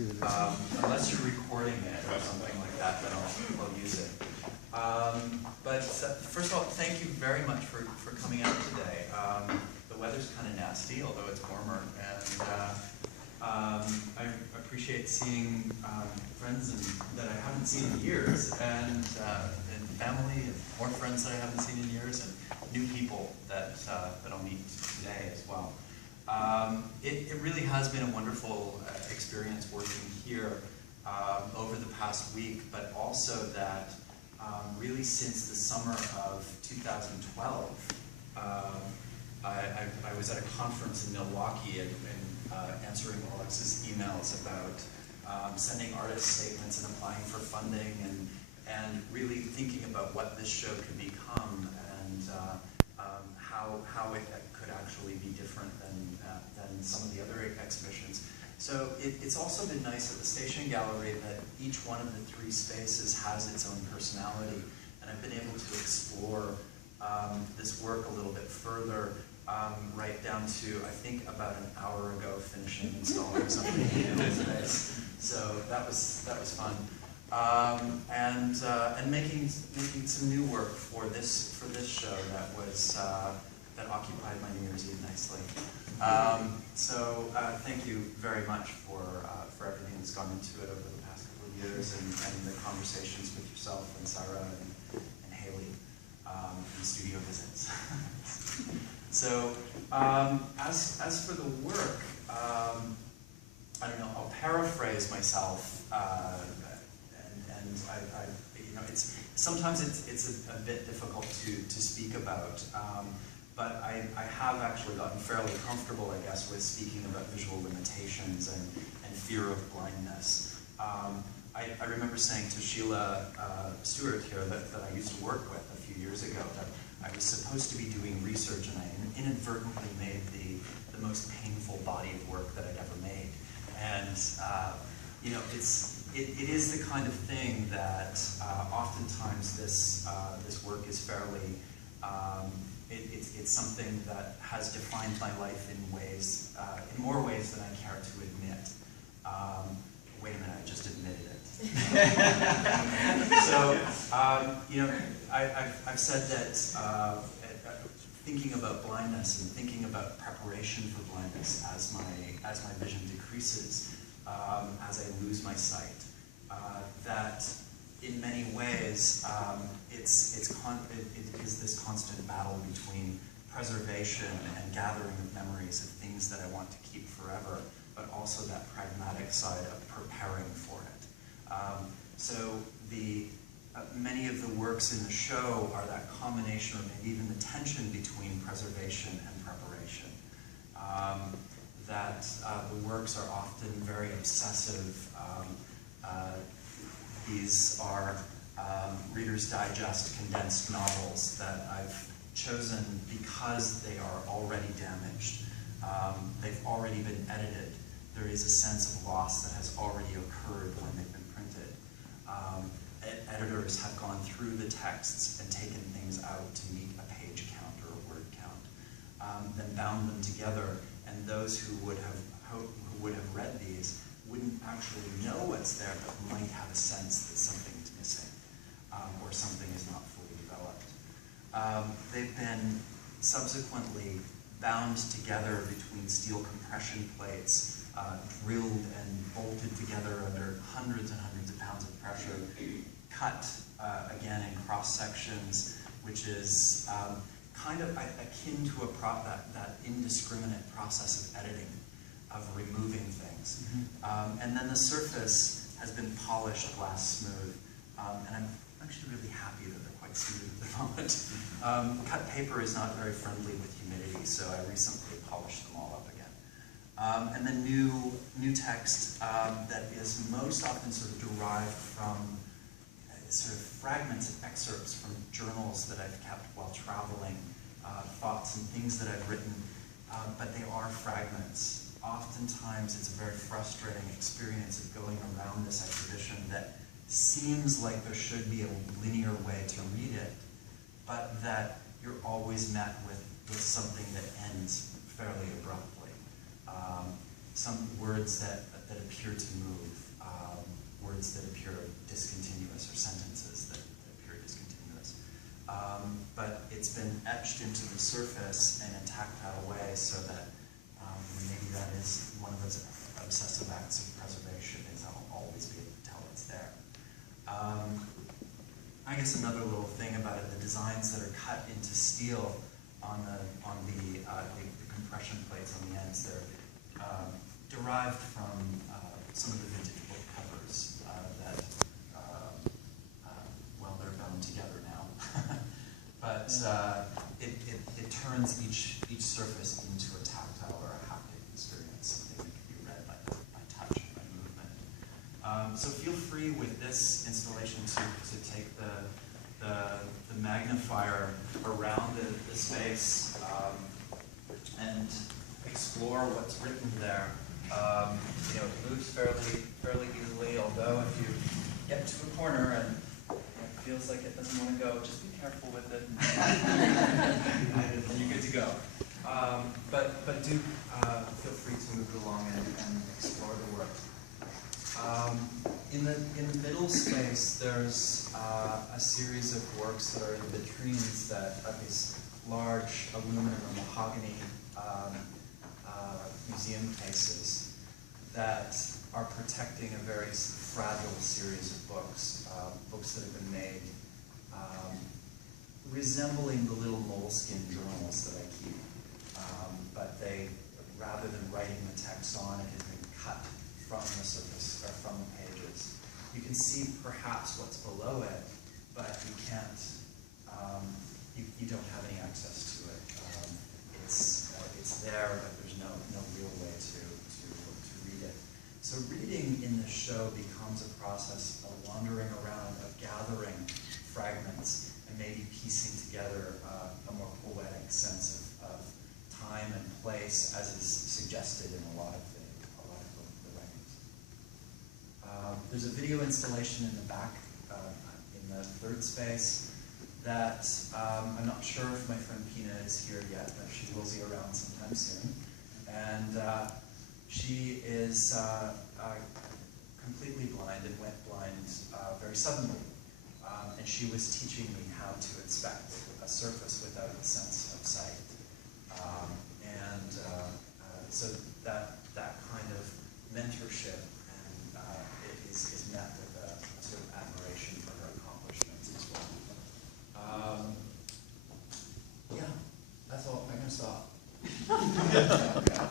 Unless you're recording it or something like that, then I'll use it. But first of all, thank you very much for coming out today. The weather's kind of nasty, although it's warmer, and I appreciate seeing friends that I haven't seen in years, and family, and more friends that I haven't seen in years, and new people that I'll meet today as well. It really has been a wonderful experience working here over the past week, but also that really since the summer of 2012, I was at a conference in Milwaukee and answering Alex's emails about sending artist statements and applying for funding and really thinking about what this show could become and how it could actually be different than some of the other exhibitions. So it's also been nice at the Station Gallery that each one of the three spaces has its own personality, and I've been able to explore this work a little bit further, right down to, I think, about an hour ago, finishing installing something in the space. So that was fun, and making some new work for this show that occupied my New Year's Eve nicely. So thank you very much for everything that's gone into it over the past couple of years, and the conversations with yourself and Sarah and Haley, and studio visits. So as for the work, I don't know, I'll paraphrase myself, and I you know, sometimes it's a bit difficult to speak about. But I have actually gotten fairly comfortable, I guess, with speaking about visual limitations and fear of blindness. I remember saying to Sheila Stewart here that I used to work with a few years ago that I was supposed to be doing research, and I inadvertently made the most painful body of work that I'd ever made. And you know, it is the kind of thing that oftentimes this work is fairly. It's something that has defined my life in more ways than I care to admit. Wait a minute, I just admitted it. So, you know, I've said that thinking about blindness and thinking about preparation for blindness as my vision decreases, as I lose my sight, that in many ways it is this constant battle between preservation and gathering of memories of things that I want to keep forever, but also that pragmatic side of preparing for it. So many of the works in the show are that combination, or maybe even the tension between preservation and preparation. That the works are often very obsessive. These are Reader's Digest condensed novels that I've chosen because they are already damaged. They've already been edited. There is a sense of loss that has already occurred when they've been printed. Editors have gone through the texts and taken things out to meet a page count or a word count, then bound them together, and those who would have read these wouldn't actually know what's there, but might have a sense that something is missing, or something is not fully developed. They've been subsequently bound together between steel compression plates, drilled and bolted together under hundreds and hundreds of pounds of pressure, cut again in cross sections, which is kind of akin to that indiscriminate process of editing, of removing things. And then the surface has been polished glass smooth, and I'm actually really happy that they're quite smooth at the moment. Cut paper is not very friendly with humidity, so I recently polished them all up again. And then new text that is most often sort of derived from sort of fragments and excerpts from journals that I've kept while traveling, thoughts and things that I've written, but they are fragments. Oftentimes it's a very frustrating experience of going around this exhibition that seems like there should be a linear way to read it, but that you're always met with something that ends fairly abruptly. Some words that appear to move. etched into the surface in a tactile way, so that maybe that is one of those obsessive acts of preservation, is I'll always be able to tell it's there. I guess another little thing about it, the designs that are cut into steel on the compression plates on the ends, they're derived from some of the vintage book covers that, well, they're bound together now. But it turns each surface into a tactile or a haptic experience, something that can be read by touch, by movement. So feel free with this installation to take the magnifier around the space and explore what's written there. It moves fairly easily, although if you get to a corner and it feels like it doesn't want to go, just be careful with it and you're good to go. But do feel free to move it along and explore the work. In the middle space, there's a series of works that are in vitrines that are these large aluminum or mahogany museum cases that are protecting a very fragile series of books, books that have been made resembling the little moleskin journals that I keep, but they, rather than writing the text on, it has been cut from the surface, or from the pages. You can see perhaps what's below it, but you can't, you don't have any access to it. It's there, but there's no real way to read it. So reading in the show becomes a process of wandering around, of gathering fragments, and maybe piecing together a more poetic sense of time and place, as is suggested in a lot of the writings. There's a video installation in the back, in the third space, that I'm not sure if my friend Pina is here yet, but she will be around sometime soon. And she is completely blind and went blind very suddenly. And she was teaching me how to inspect a surface without a sense of sight. So that kind of mentorship and is met with